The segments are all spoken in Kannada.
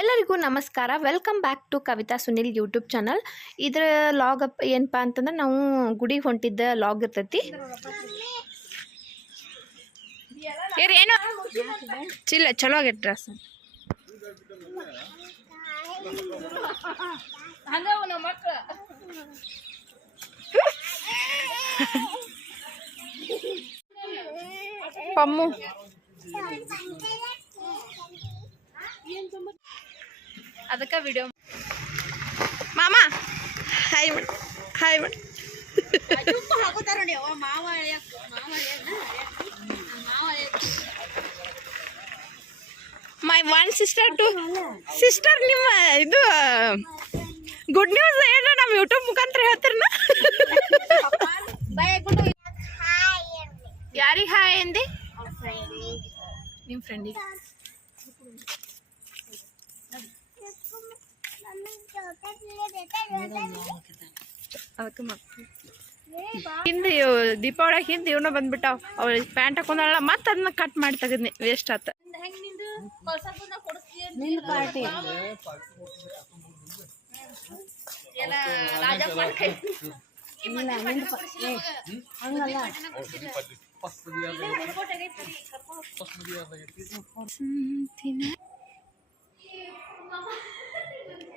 ಎಲ್ಲರಿಗೂ ನಮಸ್ಕಾರ. Welcome back to Kavita Sunil YouTube channel ಇದರ ಲಾಗ್ ಅಪ್ ಏನಪ್ಪ ಅಂತಂದ್ರೆ ನಾವು ಗುಡಿಗೆ ಹೊಂಟಿದ್ದ ಲಾಗ್ ಇರ್ತೈತಿ. ಏನು? ಚಿಲ್ಲ, ಚಲೋ ಆಗೈತೆ ಡ್ರೆಸ್ ಪಮ್ಮು. ಅದಕ್ಕೆ ವಿಡಿಯೋ ಮಾಮ ಹಾಯ್ ಮಾಡಿ ಹಾಯ್ ಮಾಡಿ my one sister to sister ನಿಮ್ಮ ಇದು ಗುಡ್ ನ್ಯೂಸ್ ಏನು ನಮ್ಮ ಯೂಟ್ಯೂಬ್ ಮುಖಾಂತರ ಹೇಳ್ತೀರನ? ಯಾರಿಗೆ ಹಾಯ್ ಎಂದಿ ನಿಮ್ಮ ಫ್ರೆಂಡಿಗೆ ಅದಕ್ಕೆ ಮಕ್ಕಳು ಹಿಂದೆ ಇವು ದೀಪಾವಳಿ ಹಿಂದೆ ಇವನ ಬಂದ್ಬಿಟ್ಟಾವ ಅವಳು ಪ್ಯಾಂಟ್ ಹಾಕೊಂಡಲ್ಲ ಮತ್ತೆ ಅದನ್ನ ಕಟ್ ಮಾಡಿ ತಗದ್ನಿ ವೇಸ್ಟ್ ಆತ.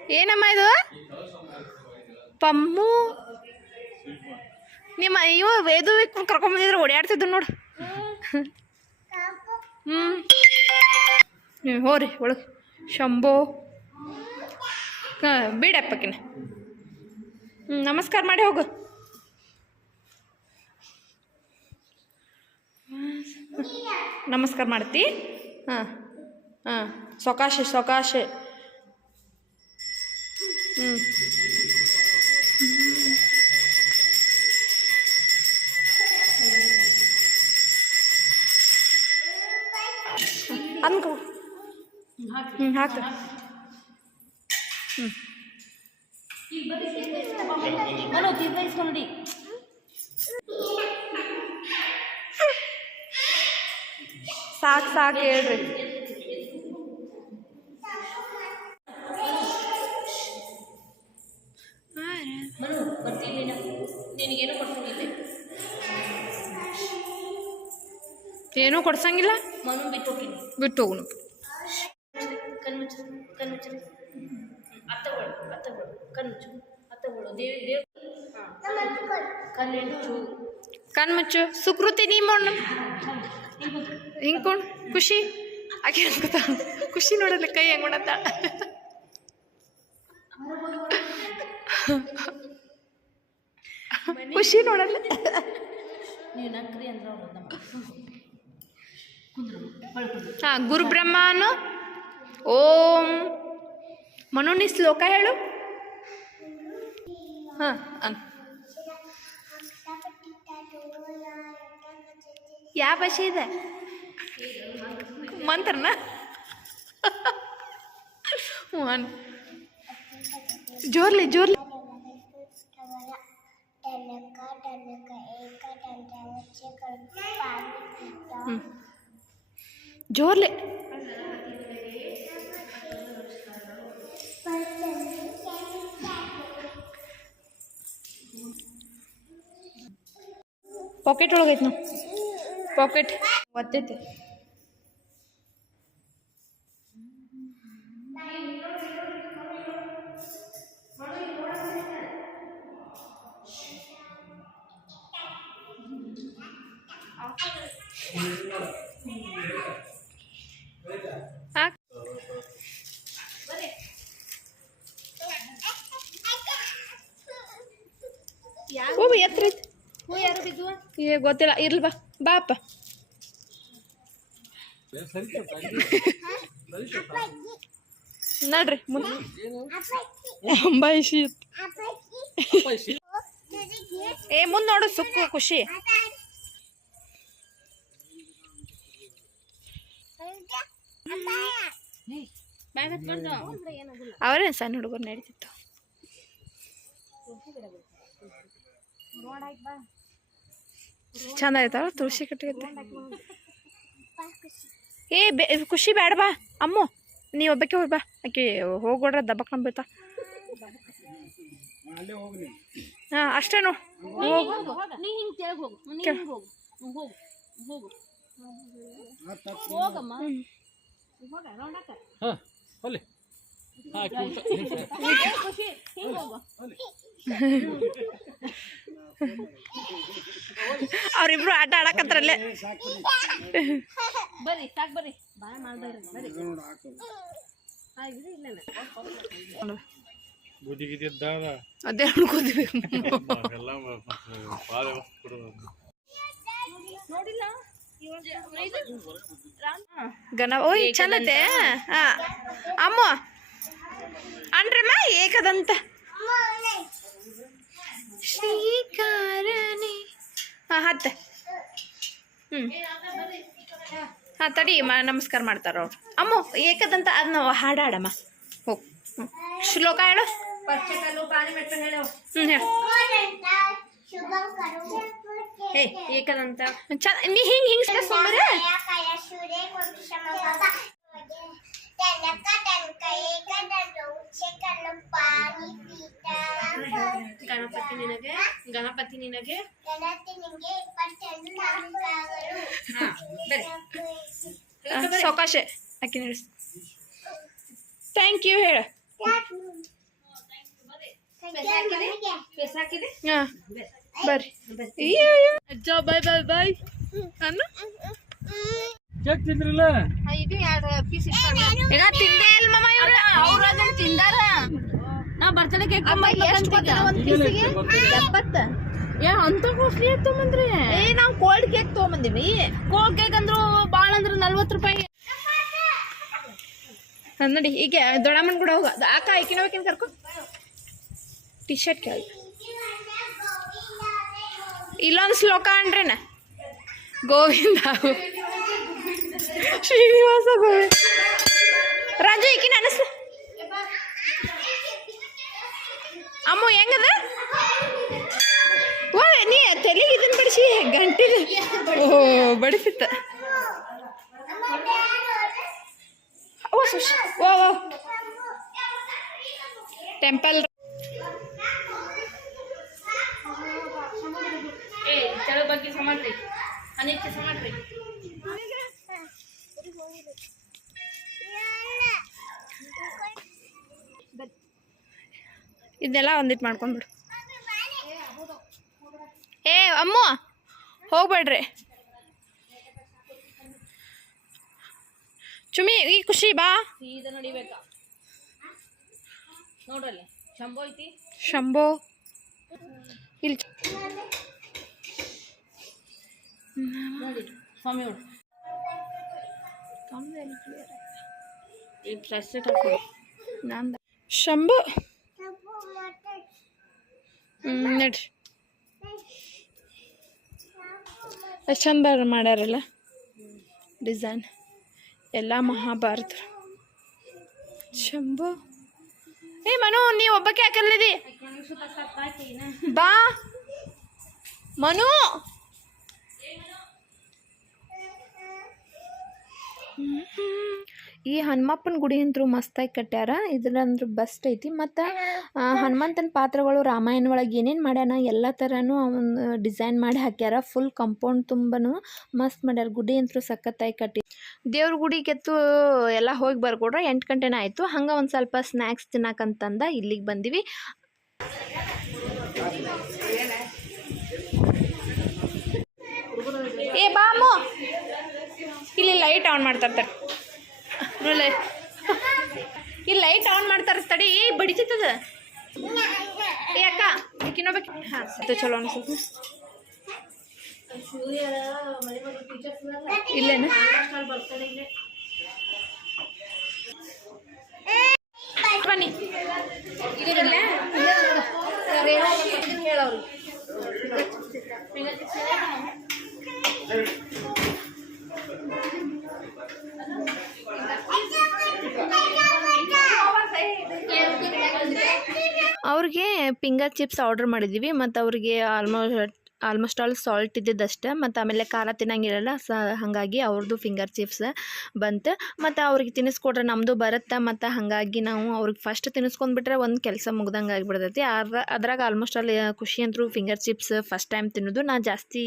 ಏನಮ್ಮ ಇದು? ಪಮ್ಮು? ನಿಮ್ಮ ಇವ ವೇದು ಕರ್ಕೊಂಬಂದಿದ್ರೆ ಓಡಾಡ್ತಿದ್ರು ನೋಡು. ಹ್ಞೂ ಹೋರಿ, ಒಳಗೆ. ಶಂಭೋ. ಹಾಂ ಬಿಡಪ್ಪಕಿನ ಹ್ಞೂ ನಮಸ್ಕಾರ ಮಾಡಿ ಹೋಗು. ನಮಸ್ಕಾರ ಮಾಡ್ತಿ? ಹಾಂ ಹಾಂ. ಸೊಕಾಶೆ ಸೊಕಾಶೆ. ಹ್ಞೂ ಅನ್ಕೋ ಹ್ಞೂ ಹಾಕು. ಹ್ಞೂ ಸಾಕು ಸಾಕು ಹೇಳ್ರಿ. ಏನೂ ಕೊಡ್ಸಂಗಿಲ್ಲ? ಮನು ಬಿಟ್ಟು ಹೋಗಿನಿ ಬಿಟ್ಟು ಹೋಗುಣ ಕಣ್ಣು ಕಣ್ಣು ಅತ್ತಗಳು ಅತ್ತಗಳು ಕಣ್ಣು ಅತ್ತಗಳು ದೇವಿ ದೇವ್. ಕಣ್ಣು ಕಣ್ಮುಚ್ಚು ಸುಕೃತಿ ನೀ ಮಣ್ಣು. ಹಿಂಕೊಂಡು ಖುಷಿ. ಆಕೆ ಅನ್ಕೋತ ಖುಷಿ ನೋಡೋದು ಕೈ ಹೆಂಗ್ ಮಾಡತ್ತ ಖುಷಿ ನೋಡಲ್ಲ. ನೀವು ನಕ್ರಿ ಅಂದ್ರೆ ಹಾ ಗುರು ಬ್ರಹ್ಮನು ಓಂ. ಮನೋನಿ ನೀ ಶ್ಲೋಕ ಹೇಳು. ಹಾಂ ಅನ್ ಯಾವ ಭಾಷೆ ಇದೆ? ಮಂತ್ರನ? ಹ್ಞೂ ಜೋರ್ಲಿ ಜೋರ್ಲಿ. ಟನಕ ಟನಕ ಏಕ ಟಂಟ ಮುಚ್ಚೆ ಕಳ್ಪು ಪಾನಿ ಹ್ಞೂ ಜೋರ್ಲಿ ಪಾಕೆಟ್ ಒಳಗೈತೆ ನಾವು ಪಾಕೆಟ್ ಒತ್ತೈತೆ ಹಾಕ್. ಹೂ, ಎತ್ತರ. ಏ, ಗೊತ್ತಿಲ್ಲ. ಇರ್ಲಿ ಬಾ. ಬಾ ಅಪ್ಪ. ನಡ್ರಿ ಮುಂದೆ ಏ ಮುಂದೆ ನೋಡು, ಸುಕ್ಕು, ಖುಷಿ. ಬ್ಯಾಗ್ ಹತ್ಬಾರ್ದು ಅವರೇನು ಸಣ್ಣ ಹುಡುಗರು ನಡೀತಿತ್ತು. ಚಂದ ಆಯ್ತಾಳ ತುಳಸಿ ಕಟ್ಟಿಗತ್ತೆ ಏ ಬೆ ಖುಷಿ ಬೇಡ ಬಾ ಅಮ್ಮು ನೀ ಒಬ್ಬಕ್ಕೆ ಹೋಗಿ ಬಾ. ಆಕೆ ಹೋಗ್ಬಿಡ್ರ ದಬ್ಬಕ್ನ ಬೀಳ್ತಾ ಹಾಂ ಅಷ್ಟೇನು. ಹೋಗು ನೀ ಹಿಂಗ್ ತೆಳಗ್ ಹೋಗು ನೀ ಹಿಂಗ್ ಹೋಗು ಹ್ಮ್, ಹೋಗು ಹೋಗು. ಹೋಗಮ್ಮ. ಹೋಗ ರೌಂಡ್ ಹಾಕ ಹಾಂ ಹೊಲಿ ಖುಷಿ ಹಿಂಗ್ ಹೋಗು ಅವ್ರಿಬ್ರು ಆಟ ಆಡಕತ್ರಲ್ಲೇ ಬರ್ರಿ ಸಾಕ್ ಬರ್ರಿ. ಬಾಯ್ ಮಾಡ್ಬೇಡ್ರಿ ಬರ್ರಿ. ಅದೇ ನೋಡಿಲ್ಲ ಗನ ಓಯ್ ಚಂದತೆ ಅಮ್ಮ. ಅಮ್ಮ ಅನ್ರಮ್ಮ ಏಕದಂತ. ಶ್ರೀಕಾರಣಿ. ಹಾ ಹತ್ತೆ. ಹ್ಞೂ ಹಾಂ ತಡಿ ಮ ನಮಸ್ಕಾರ ಮಾಡ್ತಾರ. ಅವ್ರು ಅಮ್ಮ ಏಕದಂತ ಅದನ್ನ ಹಾಡಾಡಮ್ಮ. ಹೋಗ್ ಹ್ಞೂ ಶ್ಲೋಕ ಹೇಳು. ಹ್ಞೂ ಹೇಳು. ಶುಭಂ ಕರೋ ಏ ಏಕದಂತ ಚ ನೀ ಹಿಂಗೆ ಹಿಂಗೆ ಸುಮ್ಮನೆ ಕಯ ಕಯ ಶೂರೆ ಕೊಂಡು ಶಮಗದ ತನಕ ತನಕ ಏಕದಂತ ಉಚ್ಚಕನ್ನು ಪಾನಿ ಪೀತ ಗಣಪತಿ ನಿನಗೆ ಗಣಪತಿ ನಿನಗೆ ಗಣತಿ ನಿಂಗೆ ಇಪ್ಪತ್ತೆರಡು ನಾಮಗಳು ಸಾವಕಾಶ ಆಕೆ ನಡೆಸ್ ಥ್ಯಾಂಕ್ ಯು ಹೇಳು ಹಾಕಿದೆ ಹಾಂ ಬರ್ರಿ. ಅಜ್ಜ ಬಾಯ್ ಬಾಯ್ ಬಾಯ್. ಅನ್ನ ಕೇಕ್ ತಿಂದ್ರಿಲ್ಲ? ಈಗ ತಿಂದೇ ಇಲ್ಲ ಮಮ್ಮ ಇವ್ರು. ಅವ್ರು ಅದನ್ನ ತಿಂದಾರ? ನಾ ಬರ್ತಡೇ ಕೇಕ್ ಎಪ್ಪತ್ತ. ಏ ಅಂತ ಕಾಸ್ಟ್ಲಿ ಏನ್ ತೊಗೊಂಬಂದ್ರಿ? ಏ ನಾವು ಕೋಲ್ಡ್ ಕೇಕ್ ತೊಗೊಂಬಂದಿವಿ. ಕೋಲ್ಡ್ ಕೇಕ್ ಅಂದ್ರು ಭಾಳ ಅಂದ್ರ ನಲ್ವತ್ತು ರೂಪಾಯಿ. ನೋಡಿ ಈಗ ದೊಡ್ಡಮ್ಮನ ಕೂಡ ಹೋಗ. ಆಕ ಆಕಿನ ಹೋಗಿನ ಕರ್ಕೊ. ಟಿ ಶರ್ಟ್ ಕೇಳಿ. ಇಲ್ಲೊಂದು ಶ್ಲೋಕ ಅನ್ರೇನ ಗೋವಿಂದ. ಶ್ರೀನಿವಾಸ ಗೋವಿಂದ. ರಾಜು ಈಕಿನ ಅನಸ್ ಅಮ್ಮ, ಹೆಂಗದ? ಓ, ನೀ ತಲೆಗೆ ಇದನ್ನ ಬಡಿಸಿ, ಗಂಟಿಗೆ. ಓ ಬಡಿಸಿತ್ತ ಓ, ಸುಶ್ ಓ ಟೆಂಪಲ್ ಏ ಬಗ್ಗೆ ಸಮಾಡ್ರಿ ಅನೇಕ ಸಮಾಡ್ರಿ ಇದೆಲ್ಲ ಒಂದಿಟ್ಟು ಮಾಡ್ಕೊಂಡ್ಬಿಡು. ಏ ಅಮ್ಮ ಹೋಗ್ಬೇಡ್ರಿ. ಚುಮಿ ಈ ಖುಷಿ ಬಾ. ಸೀದಾ ನಡಿಬೇಕಾ? ನೋಡ್ರಲ್ಲಿ ಶಂಭೋ ಐತಿ? ಶಂಭೋ. ಇಲ್ಲಿ ನೋಡಿ ಶಂಭು. ಮಾಡ್ಯಾರಲ್ಲ. ಡಿಸೈನ್. ಎಲ್ಲ ಮಹಾಭಾರತ. ಶಂಭು. ಏ ಮನು ನೀ ಒಬ್ಬಕ್ಕೆ ಯಾಕಲ್ಲಿದಿ ಬಾ. ಮನು. ಈ ಹನುಮಪ್ಪನ ಗುಡಿ ಅಂತೂ ಮಸ್ತಾಗಿ ಕಟ್ಟ್ಯಾರ ಇದ್ರಂದ್ರೂ ಬೆಸ್ಟ್ ಐತಿ. ಮತ್ತು ಹನುಮಂತನ ಪಾತ್ರಗಳು ರಾಮಾಯಣ ಒಳಗೆ ಏನೇನು ಮಾಡ್ಯಾನ, ಎಲ್ಲ ಥರನೂ ಅವನು ಡಿಸೈನ್ ಮಾಡಿ ಹಾಕ್ಯಾರ. ಫುಲ್ ಕಂಪೌಂಡ್ ತುಂಬನು ಮಸ್ತ್ ಮಾಡ್ಯಾರ. ಗುಡಿ ಅಂತೂ ಸಖತ್ತಾಗಿ ಕಟ್ಟಿ. ದೇವ್ರ ಗುಡಿಗೆತ್ತು ಎಲ್ಲ ಹೋಗಿ ಬರ್ಕೊಡ್ರೆ. ಎಂಟು ಗಂಟೆನೇ ಆಯಿತು. ಹಂಗೆ ಒಂದು ಸ್ವಲ್ಪ ಸ್ನ್ಯಾಕ್ಸ್ ತಿನ್ನಕಂತಂದ ಇಲ್ಲಿಗೆ ಬಂದಿವಿ. ಏ ಬಾಮು! ಇಲ್ಲಿ ಲೈಟ್ ಆನ್ ನೋಡ್ಲೆ ಇಲ್ಲಿ ಲೈಟ್ ಆನ್ ಮಾಡ್ತಾರೆ ತಡಿ. ಬಡಿತದ ಅಕ್ಕ ಇನ್ನೊಬ್ಬಕ್ಕೆ ಹಾಂ ಚಲೋ ಅನ್ಸುತ್ತೆ. ಇಲ್ಲೇನು? ಬನ್ನಿ. ಫಿಂಗರ್ ಚಿಪ್ಸ್ ಆರ್ಡ್ರ್ ಮಾಡಿದ್ದೀವಿ ಮತ್ತು ಅವರಿಗೆ ಆಲ್ಮೋಸ್ಟ್ ಆಲ್ಮೋಸ್ಟ್ ಆಲ್ ಸಾಲ್ಟ್ ಇದ್ದಿದ್ದಷ್ಟೇ ಮತ್ತು ಆಮೇಲೆ ಖಾರ ತಿನ್ನಂಗಿರಲ್ಲ, ಸ ಹಾಗಾಗಿ ಅವ್ರದ್ದು ಫಿಂಗರ್ ಚಿಪ್ಸ್ ಬಂತು. ಮತ್ತು ಅವ್ರಿಗೆ ತಿನ್ನಿಸ್ಕೊಟ್ರೆ ನಮ್ಮದು ಬರುತ್ತೆ, ಮತ್ತು ಹಾಗಾಗಿ ನಾವು ಅವ್ರಿಗೆ ಫಸ್ಟ್ ತಿನ್ನಿಸ್ಕೊಂಡ್ಬಿಟ್ರೆ ಒಂದು ಕೆಲಸ ಮುಗ್ದಂಗೆ ಆಗಿಬಿಡ್ತೈತಿ. ಅದ್ರ ಅದ್ರಾಗ ಆಲ್ಮೋಸ್ಟ್ ಆಲ್ ಖುಷಿ ಅಂತೂ ಫಿಂಗರ್ ಚಿಪ್ಸ್ ಫಸ್ಟ್ ಟೈಮ್ ತಿನ್ನೋದು. ನಾ ಜಾಸ್ತಿ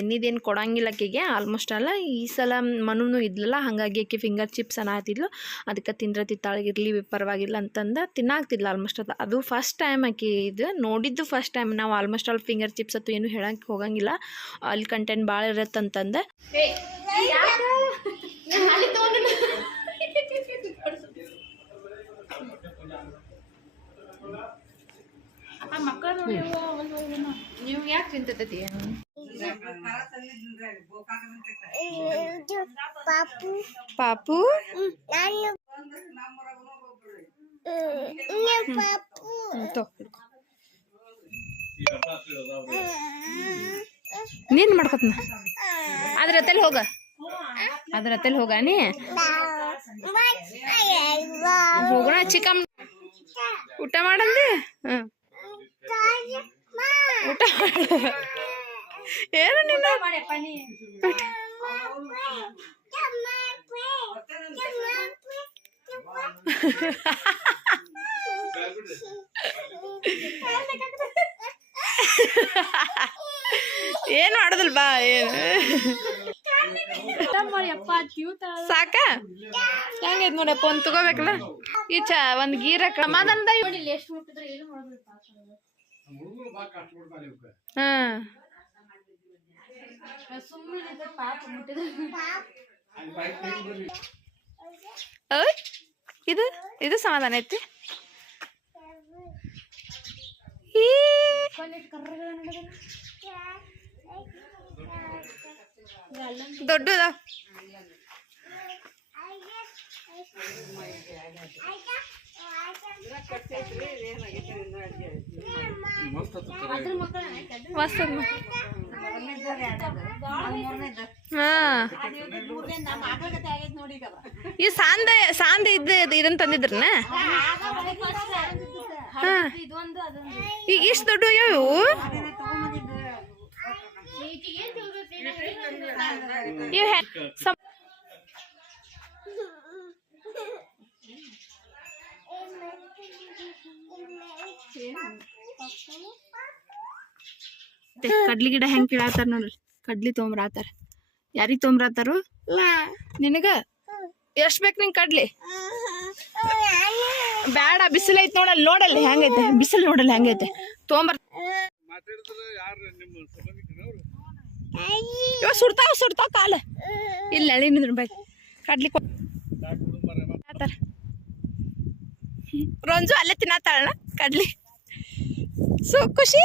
ಎನ್ನಿದೇನು ಕೊಡಂಗಿಲ್ಲ ಆಕೆಗೆ ಆಲ್ಮೋಸ್ಟ್ ಆಲ್ ಈ ಸಲ ಮನೂ ಇದ್ಲಲ್ಲ, ಹಾಗಾಗಿ ಆಕೆ ಫಿಂಗರ್ ಚಿಪ್ಸ್ ಅನ್ನತ್ತಿದ್ಲು ಅದಕ್ಕೆ ತಿಂದ್ರೆ ತಿತ್ತಾಳಗಿರಲಿ, ಪರವಾಗಿಲ್ಲ ಅಂತಂದು ತಿನ್ನಾಗ್ತಿದ್ಲು ಆಲ್ಮೋಸ್ಟ್ ಅದು ಅದು ಫಸ್ಟ್ ಟೈಮ್ ಆಕೆ ಇದು, ನೋಡಿದ್ದು ಫಸ್ಟ್ ಟೈಮ್ ನಾವು ಆಲ್ಮೋಸ್ಟ್ ಆಲ್ ಫಿಂಗರ್ ಚಿಪ್ಸ್ ಅಥವಾ ಏನು ಹೇಳಕ್ಕೆ ಹೋಗಂಗಿಲ್ಲ. ಅಲ್ಲಿ ಕಂಟೆಂಟ್ ಭಾಳ ಇರತ್ತಂತಂದು. ನೀವು ಯಾಕೆ ತಿಂತೈತಿ ಪಾಪು. ಪಾಪು? ನಾನು ಹ್ಮ್, ಪಾಪು ನೀನು ಮಾಡ್ಕೊತ್ನ? ಅದ್ರ ಹತ್ತಲ್ಲಿ ಹೋಗ. ಅದ್ರ ಹತ್ತಲ್ಲಿ ಹೋಗ ನೀ? ಹೋಗೋಣ ಚಿಕನ್ ಊಟ ಮಾಡಂದಿ ಹ್ಞೂ ಊಟ ಮಾಡು ಏನು ನಿನ್ನ? ಏನು ಮಾಡುದಿಲ್ ಬಾ ಏನ್? ಸಾಕ? ಹೆಂಗೈತ್ ನೋಡಪ್ಪ ಒಂದ್ ತಗೋಬೇಕಲ್ಲ? ಈಚ ಒಂದು ಗೀರ ಕ್ರಮಾದಂದ ಇದು ಇದು ಸಮಾಧಾನ ಐತಿ? ಈ ದೊಡ್ಡದ ಮಸ್ತ್ ಮಸ್ತ್ ಅದ ಹಾಂ. ಈ ಸಾಂದ ಸಾಂದ ಇದ್ದ ಇದನ್ನ ತಂದಿದ್ರನ? ಹಾಂ. ಈಗ ಇಷ್ಟು ದೊಡ್ಡ ಸಮ್- ಕಡ್ಲಿ ಗಿಡ ಹೆಂಗ್ ಕಿಡಾತಾರ ನೋಡ್ರಿ ಕಡ್ಲಿ ತೊಗೊಂಬರಾತಾರ ಯಾರಿಗ್ ತೊಗೊಂಬರಾತಾರು ನಿನಗ? ಎಷ್ಟ್ ಬೇಕು ನಿಂಗೆ ಕಡ್ಲಿ? ಬ್ಯಾಡ ಬಿಸಿಲು ಐತಿ ನೋಡಲ್ಲಿ ನೋಡಲ್ಲಿ ಹೆಂಗೈತೆ? ಬಿಸಿಲು ನೋಡಲ್ಲ ಹೆಂಗೈತೆ? ತೊಗೊಂಬರ್ ಇವ ಸುಡ್ತಾವ ಸುಡ್ತಾವ ಕಾಲ. ಇಲ್ಲ ಎಳಿ ನಿಂದ್ರ ಬೈ. ಕಡ್ಲಿ ಕೊ ಆತಾರ ರಂಜು ಅಲ್ಲೇ ತಿನ್ನತ್ತಾಳಣ ಕಡ್ಲಿ. ಸೊ, ಖುಷಿ?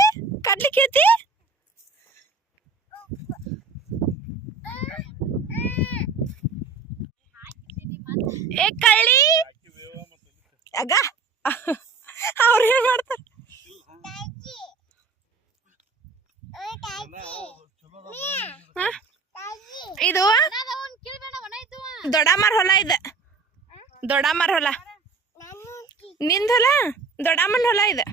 ಕಡ್ಲಿ ಕೇತಿ ಏ, ಕಳ್ಳಿ! ಅಗ. ಅವ್ರು ಏನ್ ಮಾಡ್ತಾರ? ಇದು? ದೊಡ್ಡಮ್ಮರ ಹೊಲ ಇದೆ. ದೊಡ್ಡಮ್ಮರ ಹೊಲ. ನಿಂದ ಹೊಲ ದೊಡ್ಡಮ್ಮನ ಹೊಲ ಇದೆ.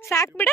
ಸಾಕ್ ಬಿಡ